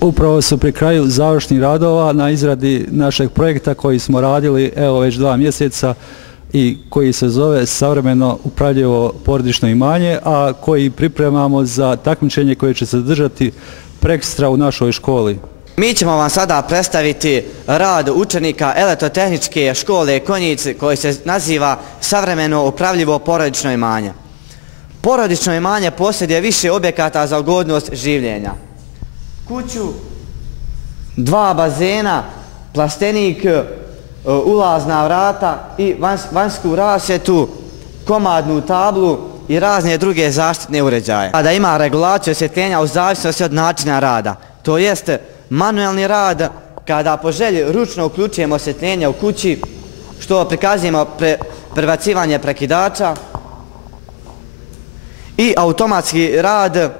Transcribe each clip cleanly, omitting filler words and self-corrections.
Upravo su pri kraju završnih radova na izradi našeg projekta koji smo radili evo već 2 mjeseca i koji se zove Savremeno upravljivo porodično imanje, a koji pripremamo za takmičenje koje će se održati prekstra u našoj školi. Mi ćemo vam sada predstaviti rad učenika Elektrotehničke škole Konjic koji se naziva Savremeno upravljivo porodično imanje. Porodično imanje posjeduje više objekata za ugodnost življenja. Kuću, 2 bazena, plastenik, ulazna vrata i vanjsku rasvjetu, komadnu tablu i razne druge zaštitne uređaje. Da ima regulaciju osvjetljenja u zavisnosti od načina rada. To jest manuelni rad kada po želji ručno uključujemo osvjetljenje u kući, što prikazujemo prebacivanje prekidača, i automatski rad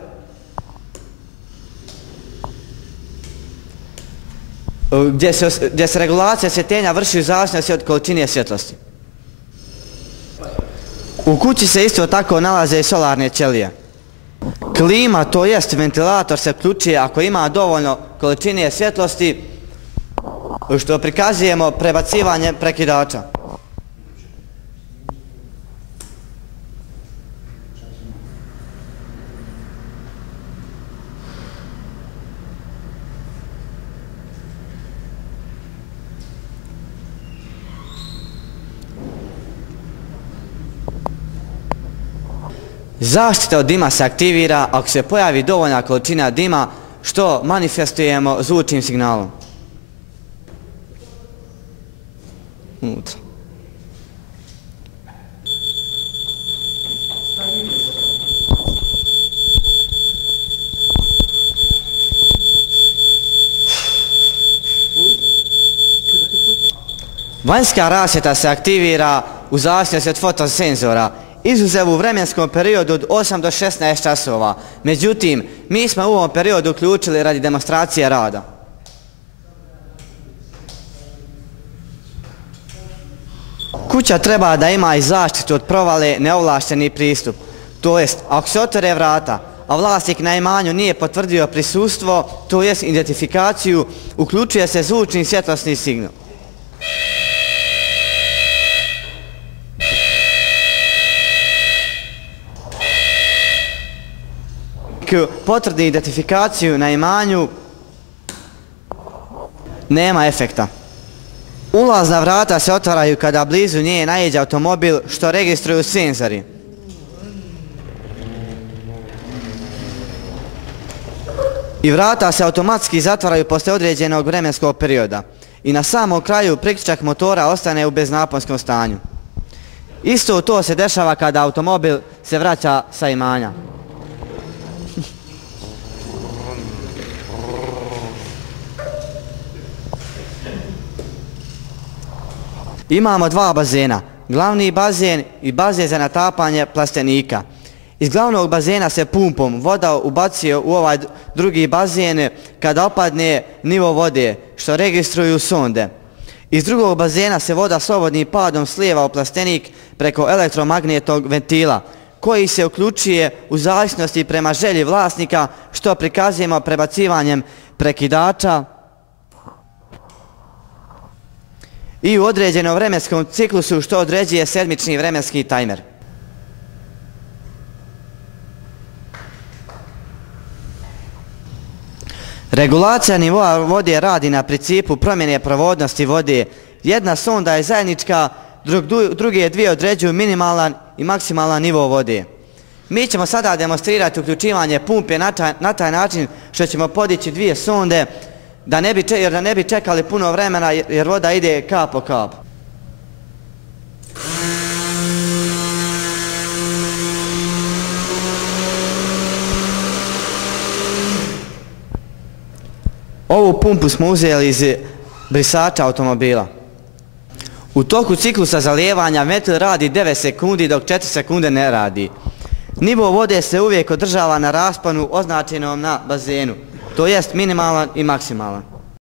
gdje se regulacija osvjetljenja vrši u zavisnosti od količine svjetlosti. U kući se isto tako nalaze i solarne ćelije. Klima, to jest ventilator, se uključuje ako ima dovoljno količine svjetlosti, što prikazujemo prebacivanje prekidača. Zaštita od dima se aktivira ako se pojavi dovoljna količina dima, što manifestujemo zvučnim signalom. Vanjska rasvjeta se aktivira u zavisnosti od fotosenzora, izuzev u vremenskom periodu od 8 do 16 časova. Međutim, mi smo u ovom periodu uključili radi demonstracije rada. Kuća treba da ima i zaštitu od provale, neovlašteni pristup. To jest, ako se otvore vrata, a vlasnik na imanju nije potvrdio prisustvo, to jest identifikaciju, uključuje se zvučni svjetlosni signal. Potvrdi identifikaciju na imanju nema efekta. Ulazna vrata se otvaraju kada blizu nje naiđe automobil, što registruju senzori. I vrata se automatski zatvaraju posle određenog vremenskog perioda. I na samom kraju priključak motora ostane u beznaponskom stanju. Isto to se dešava kada automobil se vraća sa imanja. Imamo 2 bazena, glavni bazen i bazen za natapanje plastenika. Iz glavnog bazena se pumpom voda ubacuje u ovaj drugi bazen kada opadne nivo vode, što registruju sonde. Iz drugog bazena se voda slobodnim padom slijeva u plastenik preko elektromagnetnog ventila, koji se uključuje u zavisnosti prema želji vlasnika, što prikazujemo prebacivanjem prekidača i u određenom vremenskom ciklusu, što određuje sedmični vremenski tajmer. Regulacija nivoa vode radi na principu promjene provodnosti vode. Jedna sonda je zajednička, druge dvije određuju minimalan i maksimalan nivo vode. Mi ćemo sada demonstrirati uključivanje pumpe na taj način što ćemo podići 2 sonde, da ne bi čekali puno vremena jer voda ide kap po kap. Ovu pumpu smo uzeli iz brisača automobila. U toku ciklusa zalijevanja ventil radi 9 sekundi dok 4 sekunde ne radi. Nivo vode se uvijek održava na rasponu označenom na bazenu, to jest minimalan i maksimalan.